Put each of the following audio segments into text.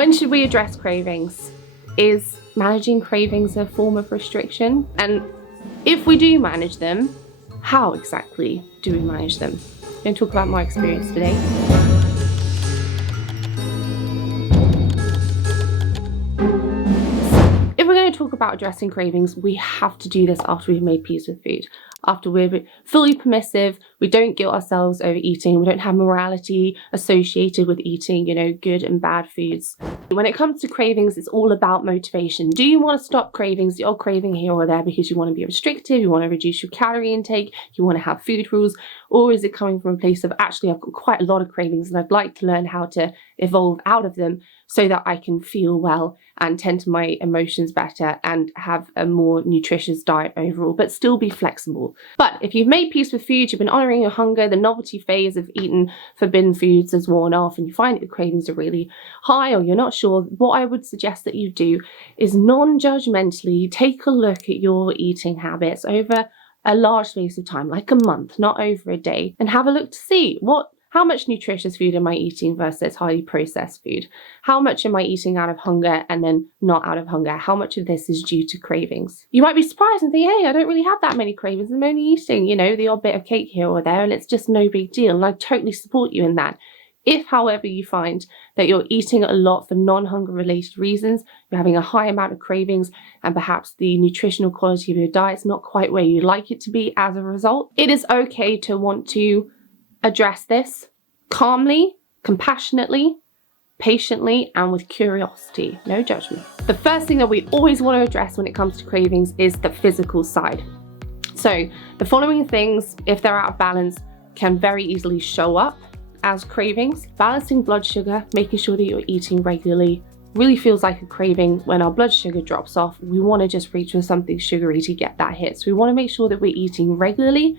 When should we address cravings? Is managing cravings a form of restriction? And if we do manage them, how exactly do we manage them? I'm going to talk about my experience today. If we're going to talk about addressing cravings, we have to do this after we've made peace with food. After we're fully permissive, we don't guilt ourselves over eating, we don't have morality associated with eating, good and bad foods. When it comes to cravings, it's all about motivation. Do you want to stop cravings? You're craving here or there because you want to be restrictive, you want to reduce your calorie intake, you want to have food rules, or is it coming from a place of actually I've got quite a lot of cravings and I'd like to learn how to evolve out of them so that I can feel well and tend to my emotions better and have a more nutritious diet overall, but still be flexible. But if you've made peace with food, you've been honouring your hunger, the novelty phase of eating forbidden foods has worn off and you find that the cravings are really high or you're not sure, what I would suggest that you do is non-judgmentally take a look at your eating habits over a large space of time, like a month, not over a day, and have a look to see how much nutritious food am I eating versus highly processed food? How much am I eating out of hunger and then not out of hunger? How much of this is due to cravings? You might be surprised and think, hey, I don't really have that many cravings. I'm only eating, the odd bit of cake here or there, and it's just no big deal. And I totally support you in that. If, however, you find that you're eating a lot for non-hunger related reasons, you're having a high amount of cravings, and perhaps the nutritional quality of your diet's not quite where you'd like it to be as a result, it is okay to want to address this calmly, compassionately, patiently, and with curiosity, no judgment. The first thing that we always want to address when it comes to cravings is the physical side. So the following things, if they're out of balance, can very easily show up as cravings. Balancing blood sugar, making sure that you're eating regularly, really feels like a craving. When our blood sugar drops off, we want to just reach for something sugary to get that hit. So we want to make sure that we're eating regularly,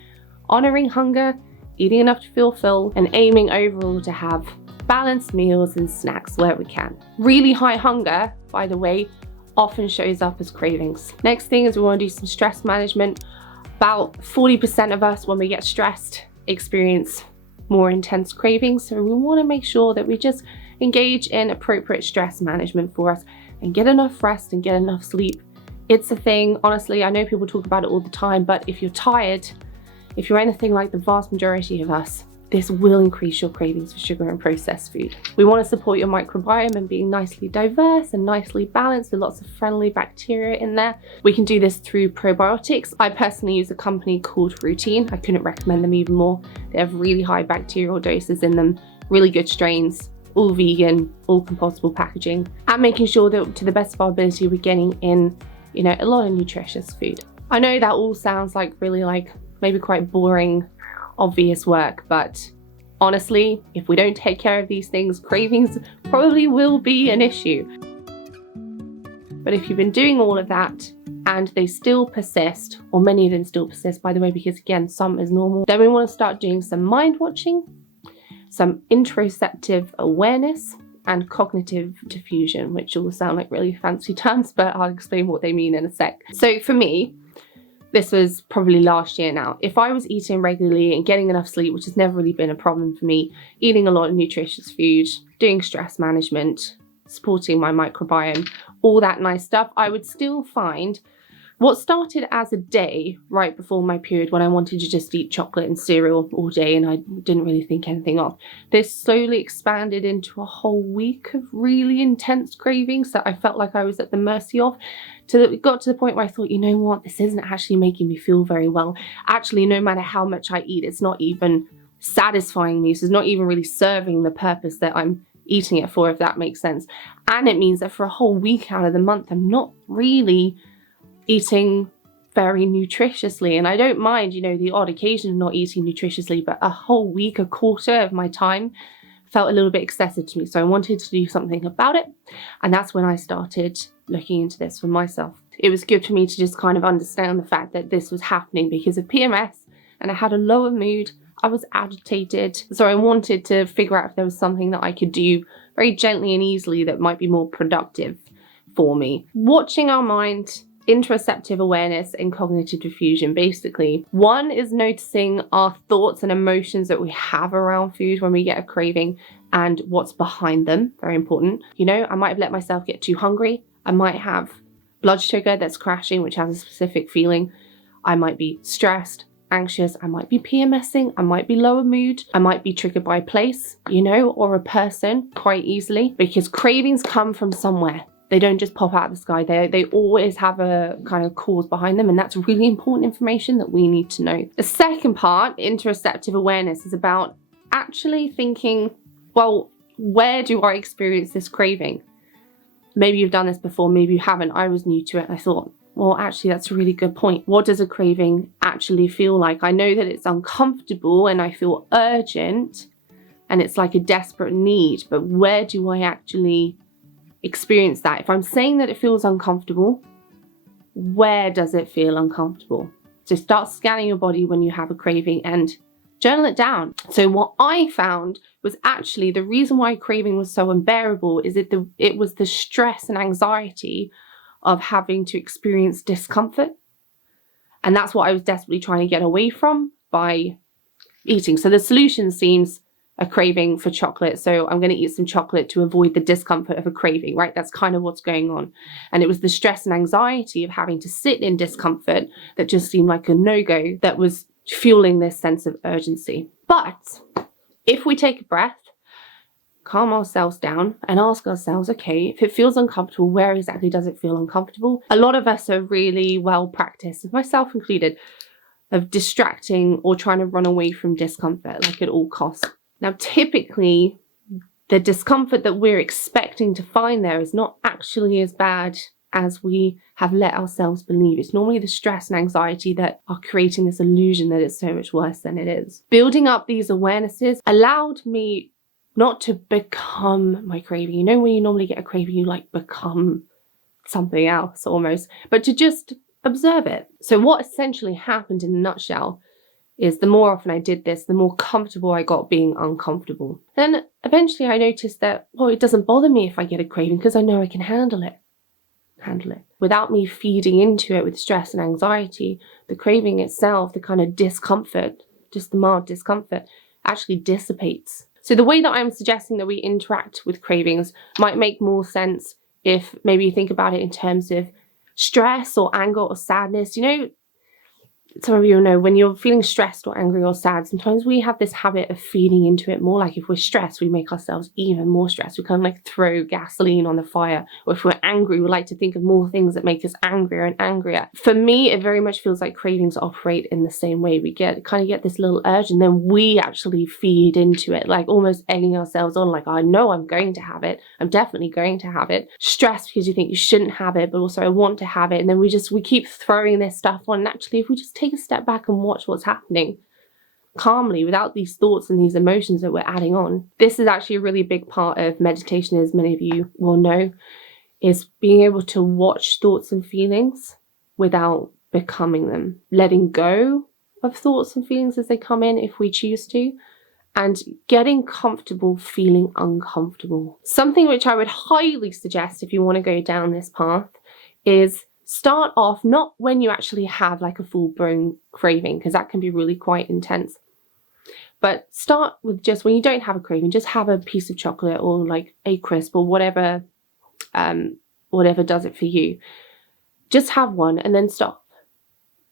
honouring hunger, eating enough to feel full, and aiming overall to have balanced meals and snacks where we can. Really high hunger, by the way, often shows up as cravings. Next thing is we want to do some stress management. About 40% of us, when we get stressed, experience more intense cravings. So we want to make sure that we just engage in appropriate stress management for us and get enough rest and get enough sleep. It's a thing, honestly, I know people talk about it all the time, but if you're tired, if you're anything like the vast majority of us, this will increase your cravings for sugar and processed food. We want to support your microbiome and being nicely diverse and nicely balanced with lots of friendly bacteria in there. We can do this through probiotics. I personally use a company called Routine. I couldn't recommend them even more. They have really high bacterial doses in them, really good strains, all vegan, all compostable packaging, and making sure that to the best of our ability we're getting in, a lot of nutritious food. I know that all sounds like really maybe quite boring, obvious work, but honestly, if we don't take care of these things, cravings probably will be an issue. But if you've been doing all of that and they still persist, or many of them still persist, by the way, because again, some is normal, then we want to start doing some mind watching, some interoceptive awareness, and cognitive diffusion, which all sound like really fancy terms, but I'll explain what they mean in a sec. So for me, this was probably last year now. If I was eating regularly and getting enough sleep, which has never really been a problem for me, eating a lot of nutritious food, doing stress management, supporting my microbiome, all that nice stuff, I would still find what started as a day right before my period when I wanted to just eat chocolate and cereal all day and I didn't really think anything of. This slowly expanded into a whole week of really intense cravings that I felt like I was at the mercy of. It got to the point where I thought, you know what, this isn't actually making me feel very well. Actually, no matter how much I eat, it's not even satisfying me. So it's not even really serving the purpose that I'm eating it for, if that makes sense. And it means that for a whole week out of the month, I'm not really eating very nutritiously. And I don't mind, the odd occasion of not eating nutritiously, but a whole week, a quarter of my time felt a little bit excessive to me. So I wanted to do something about it. And that's when I started looking into this for myself. It was good for me to just kind of understand the fact that this was happening because of PMS and I had a lower mood. I was agitated. So I wanted to figure out if there was something that I could do very gently and easily that might be more productive for me. Watching our mind interoceptive awareness and cognitive diffusion. Basically, one is noticing our thoughts and emotions that we have around food when we get a craving and what's behind them. Very important. You know, I might have let myself get too hungry. I might have blood sugar that's crashing, which has a specific feeling. I might be stressed, anxious. I might be PMSing. I might be lower mood. I might be triggered by a place, you know, or a person quite easily, because cravings come from somewhere. They don't just pop out of the sky. They always have a kind of cause behind them, and that's really important information that we need to know. The second part, interoceptive awareness, is about actually thinking, well, where do I experience this craving? Maybe you've done this before, maybe you haven't. I was new to it. I thought, well, actually, that's a really good point. What does a craving actually feel like? I know that it's uncomfortable and I feel urgent and it's like a desperate need, but where do I actually experience that? If I'm saying that it feels uncomfortable, where does it feel uncomfortable? So start scanning your body when you have a craving and journal it down. So what I found was actually the reason why craving was so unbearable is it was the stress and anxiety of having to experience discomfort. And that's what I was desperately trying to get away from by eating. So the solution seems a craving for chocolate. So I'm going to eat some chocolate to avoid the discomfort of a craving, right? That's kind of what's going on. And it was the stress and anxiety of having to sit in discomfort that just seemed like a no-go that was fueling this sense of urgency. But if we take a breath, calm ourselves down and ask ourselves, okay, if it feels uncomfortable, where exactly does it feel uncomfortable? A lot of us are really well practiced, myself included, of distracting or trying to run away from discomfort, like at all costs. Now, typically, the discomfort that we're expecting to find there is not actually as bad as we have let ourselves believe. It's normally the stress and anxiety that are creating this illusion that it's so much worse than it is. Building up these awarenesses allowed me not to become my craving. You know, when you normally get a craving, you like become something else almost, but to just observe it. So what essentially happened in a nutshell is the more often I did this, the more comfortable I got being uncomfortable. Then eventually I noticed that, well, it doesn't bother me if I get a craving because I know I can handle it. Without me feeding into it with stress and anxiety, the craving itself, the kind of discomfort, just the mild discomfort, actually dissipates. So the way that I'm suggesting that we interact with cravings might make more sense if maybe you think about it in terms of stress or anger or sadness. You know, some of you know when you're feeling stressed or angry or sad, sometimes we have this habit of feeding into it more. Like if we're stressed, we make ourselves even more stressed. We kind of like throw gasoline on the fire. Or if we're angry, we like to think of more things that make us angrier and angrier. For me, it very much feels like cravings operate in the same way. We kind of get this little urge and then we actually feed into it, like almost egging ourselves on, like, I know I'm going to have it. I'm definitely going to have it. Stressed because you think you shouldn't have it, but also I want to have it. And then we keep throwing this stuff on. And actually, if we just take a step back and watch what's happening calmly without these thoughts and these emotions that we're adding on. This is actually a really big part of meditation, as many of you will know, is being able to watch thoughts and feelings without becoming them, letting go of thoughts and feelings as they come in if we choose to, and getting comfortable feeling uncomfortable. Something which I would highly suggest if you want to go down this path is start off not when you actually have like a full-blown craving, because that can be really quite intense. But start with just when you don't have a craving, just have a piece of chocolate or like a crisp or whatever does it for you. Just have one and then stop.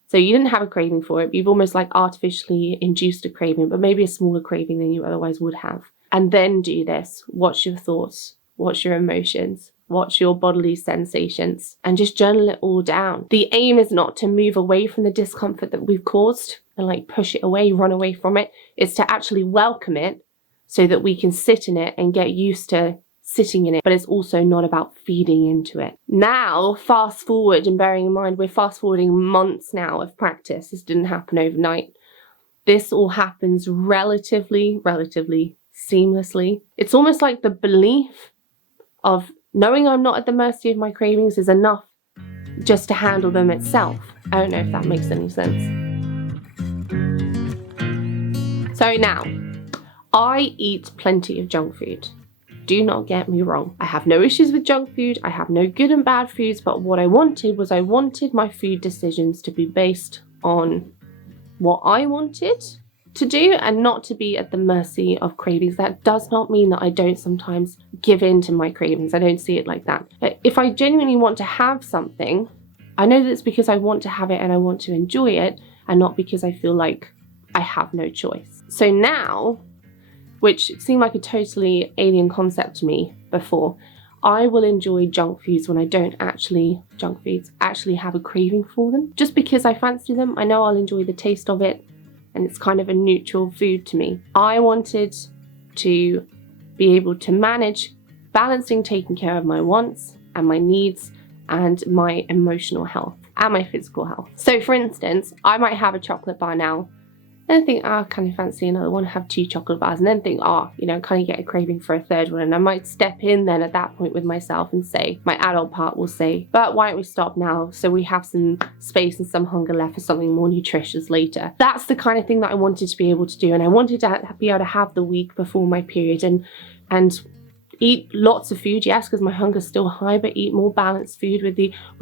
So you didn't have a craving for it, but you've almost like artificially induced a craving, but maybe a smaller craving than you otherwise would have. And then do this. Watch your thoughts, watch your emotions, watch your bodily sensations, and just journal it all down. The aim is not to move away from the discomfort that we've caused and like push it away, run away from it. It's to actually welcome it so that we can sit in it and get used to sitting in it, but it's also not about feeding into it. Now, fast forward, and bearing in mind, we're fast forwarding months now of practice. This didn't happen overnight. This all happens relatively seamlessly. It's almost like the belief of knowing I'm not at the mercy of my cravings is enough just to handle them itself. I don't know if that makes any sense. So now, I eat plenty of junk food. Do not get me wrong. I have no issues with junk food. I have no good and bad foods, but what I wanted was I wanted my food decisions to be based on what I wanted to do and not to be at the mercy of cravings. That does not mean that I don't sometimes give in to my cravings. I don't see it like that. But if I genuinely want to have something, I know that it's because I want to have it and I want to enjoy it, and not because I feel like I have no choice. So now, which seemed like a totally alien concept to me before, I will enjoy junk foods when I don't actually have a craving for them. Just because I fancy them, I know I'll enjoy the taste of it, and it's kind of a neutral food to me. I wanted to be able to manage balancing taking care of my wants and my needs and my emotional health and my physical health. So for instance, I might have a chocolate bar now and think, oh, I kind of fancy another one, have 2 chocolate bars, and then think, oh, you know, kind of get a craving for a 3rd one. And I might step in then at that point with myself and say, my adult part will say, but why don't we stop now so we have some space and some hunger left for something more nutritious later. That's the kind of thing that I wanted to be able to do. And I wanted to be able to have the week before my period and eat lots of food, yes, because my hunger's still high, but eat more balanced food with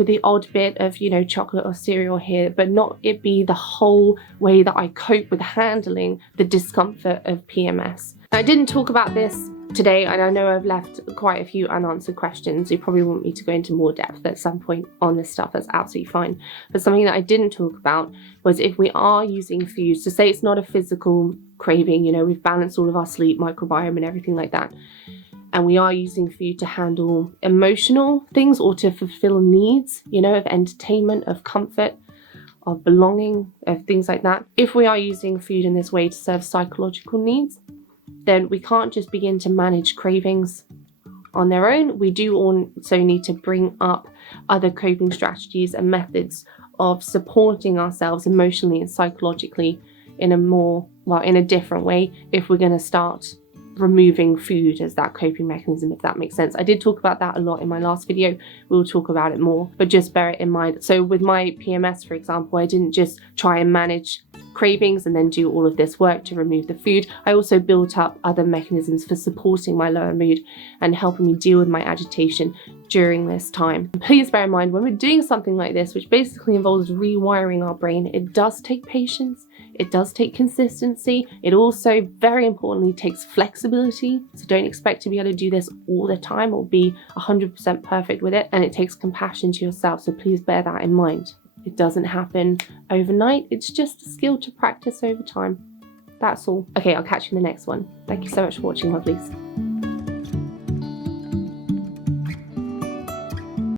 the odd bit of, you know, chocolate or cereal here, but not it be the whole way that I cope with handling the discomfort of PMS. I didn't talk about this today, and I know I've left quite a few unanswered questions. You probably want me to go into more depth at some point on this stuff. That's absolutely fine. But something that I didn't talk about was if we are using foods, to say it's not a physical craving, you know, we've balanced all of our sleep, microbiome and everything like that, and we are using food to handle emotional things or to fulfill needs, you know, of entertainment, of comfort, of belonging, of things like that. If we are using food in this way to serve psychological needs, then we can't just begin to manage cravings on their own. We do also need to bring up other coping strategies and methods of supporting ourselves emotionally and psychologically in a different way if we're going to start removing food as that coping mechanism, if that makes sense. I did talk about that a lot in my last video. We'll talk about it more, but just bear it in mind. So with my PMS, for example, I didn't just try and manage cravings and then do all of this work to remove the food. I also built up other mechanisms for supporting my lower mood and helping me deal with my agitation during this time. Please bear in mind, when we're doing something like this, which basically involves rewiring our brain, it does take patience. It does take consistency. It also, very importantly, takes flexibility. So don't expect to be able to do this all the time or be 100% perfect with it. And it takes compassion to yourself. So please bear that in mind. It doesn't happen overnight. It's just a skill to practice over time. That's all. Okay, I'll catch you in the next one. Thank you so much for watching, lovelies.